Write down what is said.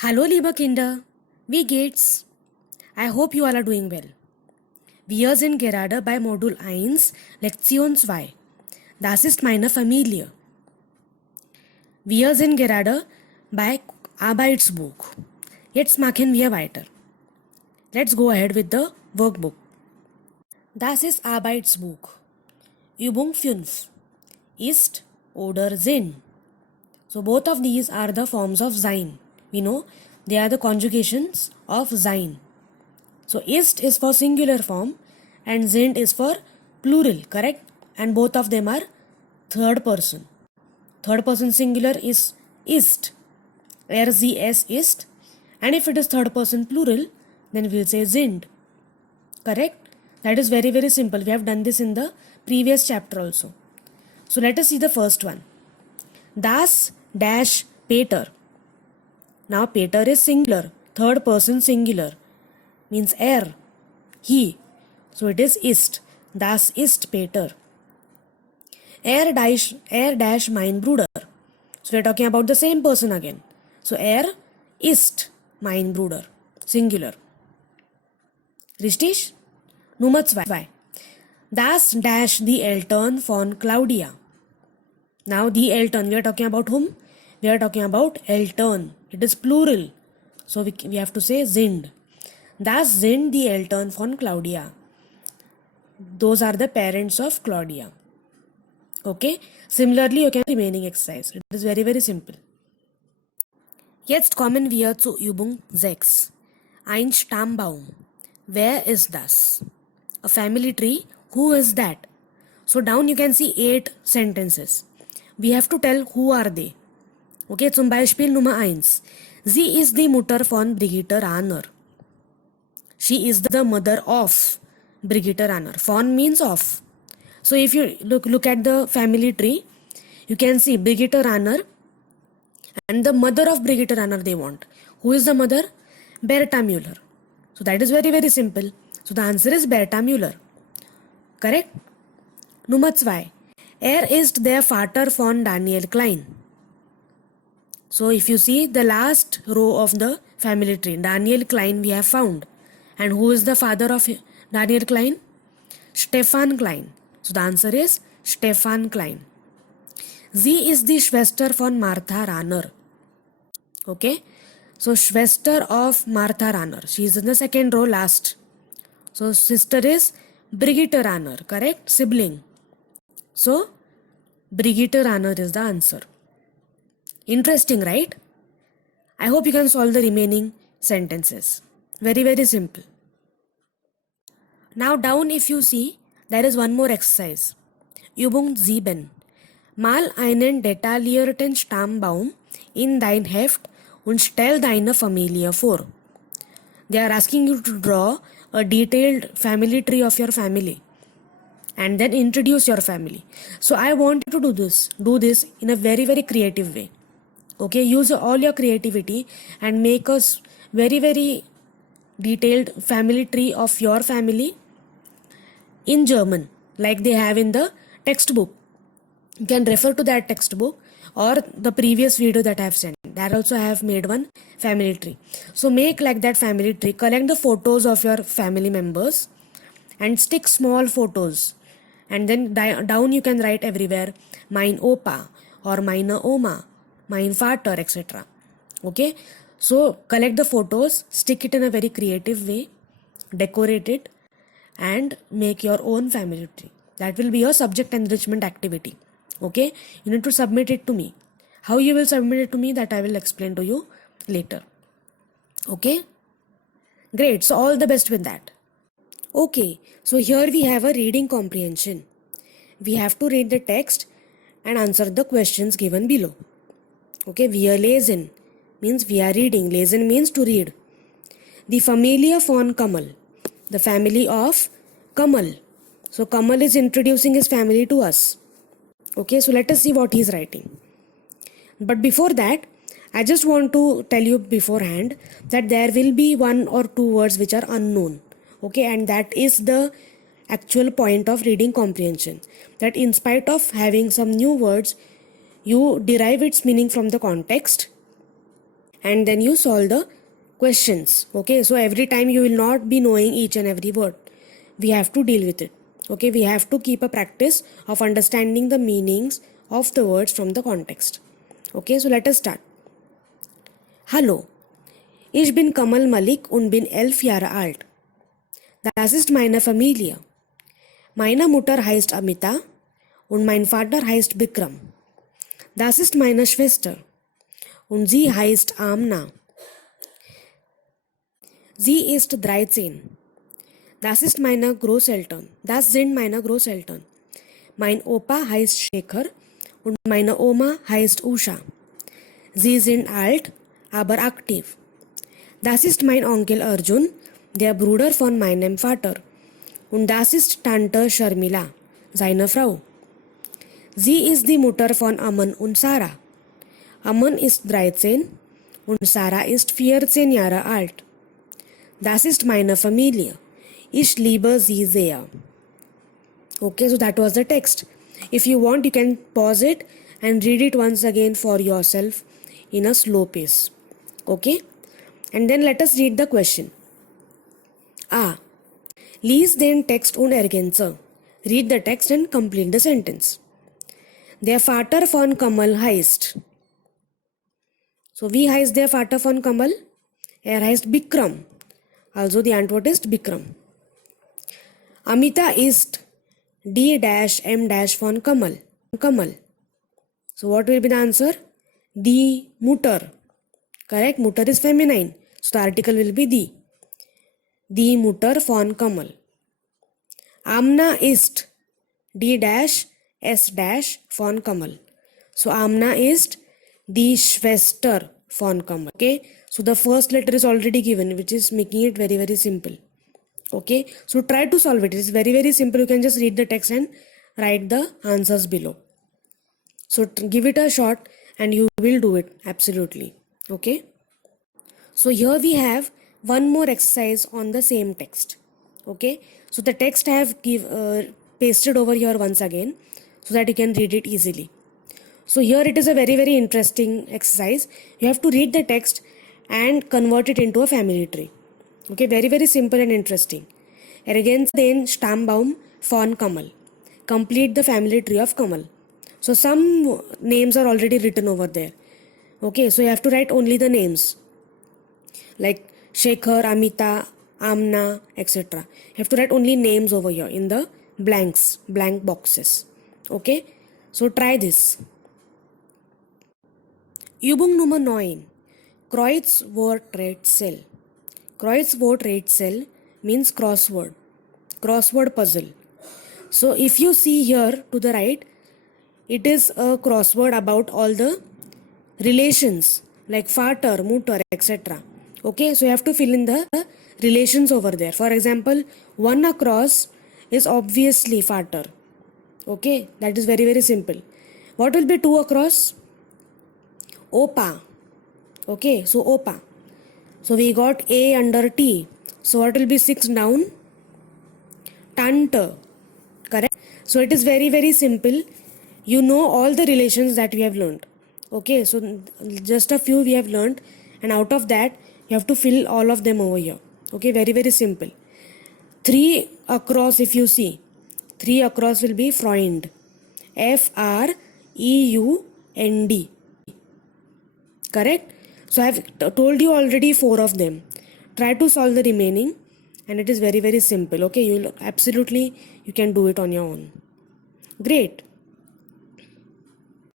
Hallo liebe Kinder, wie geht's? I hope you all are doing well. Wir sind gerade bei Modul 1, Lektion 2. Das ist meine Familie. Wir sind gerade bei Arbeitsbuch. Jetzt machen wir weiter. Let's go ahead with the workbook. Das ist Arbeitsbuch. Übung 5. Ist oder sind. So both of these are the forms of sein. We know they are the conjugations of sein. So ist is for singular form and sind is for plural, correct? And both of them are third person. Third person singular is ist. RZS ist. And if it is third person plural, then we'll say sind. Correct? That is very, very simple. We have done this in the previous chapter also. So let us see the first one. Das dash Peter. Now Peter is singular. Third person singular. Means he. So it is ist. Das ist Peter. Dash mein Bruder. So we are talking about the same person again. So ist mein Bruder. Singular. Richtig? Nummer 2. Das dash die Eltern von Claudia. Now the Eltern, we are talking about whom? We are talking about Eltern. It is plural. So we have to say sind. Das sind die Eltern von Claudia. Those are the parents of Claudia. Okay? Similarly, you can remaining exercise. It is very, very simple. Jetzt kommen wir zu Übung 6. Ein Stammbaum. Wer ist das? A family tree. Who is that? So down you can see 8 sentences. We have to tell who are they. Okay, zum Beispiel Nummer 1. Sie ist die Mutter von Brigitte Rahner. She is the mother of Brigitte Rahner. Von means of. So if you look at the family tree, you can see Brigitte Rahner and the mother of Brigitte Rahner they want. Who is the mother? Berta Müller. So that is very, very simple. So the answer is Berta Müller. Correct? Nummer 2. Ist der Vater von Daniel Klein. So if you see the last row of the family tree, Daniel Klein we have found. And who is the father of Daniel Klein? Stefan Klein. So the answer is Stefan Klein. Sie ist die Schwester von Martha Rahner. Okay. So Schwester of Martha Rahner. She is in the second row last. So sister is Brigitte Rahner. Correct? Sibling. So Brigitte Rahner is the answer. Interesting, right? I hope you can solve the remaining sentences. Very, very simple. Now down if you see, there is one more exercise. Übung 7. Mal einen detaillierten Stammbaum in dein Heft und stell deine Familie vor. They are asking you to draw a detailed family tree of your family and then introduce your family. So I want you to do this in a very, very creative way. Okay, use all your creativity and make a very, very detailed family tree of your family in German, like they have in the textbook. You can refer to that textbook or the previous video that I have sent. There also I have made one family tree. So make like that family tree, collect the photos of your family members and stick small photos. And then down you can write everywhere, mein Opa or meine Oma, mein Vater, etc. Okay, so collect the photos, stick it in a very creative way, decorate it and make your own family tree. That will be your subject enrichment activity. Okay, you need to submit it to me. How you will submit it to me, that I will explain to you later. Okay, great. So all the best with that. Okay, so here we have a reading comprehension. We have to read the text and answer the questions given below. Okay, wir lesen means we are reading. Lesen means to read. Die Familie von Kamal. The family of Kamal. So Kamal is introducing his family to us. Okay, so let us see what he is writing. But before that, I just want to tell you beforehand that there will be 1 or 2 words which are unknown. Okay, and that is the actual point of reading comprehension. That in spite of having some new words, you derive its meaning from the context and then you solve the questions. Okay, so every time you will not be knowing each and every word. We have to deal with it. Okay, we have to keep a practice of understanding the meanings of the words from the context. Okay, so let us start. Hallo, ich bin Kamal Malik und bin 11 Jahre alt. Das ist meine Familie. Meine Mutter heißt Amita und mein Vater heißt Bikram. Das ist meine Schwester und sie heißt Amna. Sie ist 13. Das sind meine Großeltern. Mein Opa heißt Shekhar und meine Oma heißt Usha. Sie sind alt, aber aktiv. Das ist mein Onkel Arjun, der Bruder von meinem Vater. Und das ist Tante Sharmila, seine Frau. Sie ist die Mutter von Aman und Sarah. Aman ist 13 und Sarah ist 14 Jahre alt. Das ist meine Familie. Ich liebe sie sehr. Okay, so that was the text. If you want, you can pause it and read it once again for yourself in a slow pace. Okay? And then let us read the question. A. Lies den Text und ergänze. Read the text and complete the sentence. Der Vater von Kamal heißt. So, wie heißt der Vater von Kamal? Er heißt Bikram. Also, die Antwort ist Bikram. Amita ist D-M- von Kamal. So, what will be the answer? Die Mutter. Correct? Mutter is feminine. So, the article will be die. Die Mutter von Kamal. Amna ist D-S- von Kamal. So, Amna ist die Schwester von Kamal. Okay? So, the first letter is already given, which is making it very, very simple. Okay? So, try to solve it. It is very, very simple. You can just read the text and write the answers below. So, give it a shot and you will do it. Absolutely. Okay? So, here we have one more exercise on the same text. Okay? So, the text I have pasted over here once again so that you can read it easily. So, here it is a very, very interesting exercise. You have to read the text and convert it into a family tree. Okay, very, very simple and interesting. Ergänze den Stammbaum von Kamal. Complete the family tree of Kamal. So, some names are already written over there. Okay, so you have to write only the names. Like Shekhar, Amita, Amna, etc. You have to write only names over here in the blank boxes. Okay, so try this. Übung Nummer 9. Kreuzworträtsel. Kreuzworträtsel means crossword puzzle. So if you see here to the right, it is a crossword about all the relations like Vater, Mutter, etc. Okay, so you have to fill in the relations over there. For example, 1 across is obviously Vater. Okay, that is very, very simple. What will be 2 across? Opa. Okay, so Opa. So we got A under T. So what will be 6 down? Tante. Correct? So it is very, very simple. You know all the relations that we have learned. Okay, so just a few we have learned, and out of that you have to fill all of them over here. Okay, very, very simple. 3 across, if you see, 3 across will be Freund. Freund. Correct? So I have told you already 4 of them. Try to solve the remaining, and it is very, very simple. Okay, you can do it on your own. Great.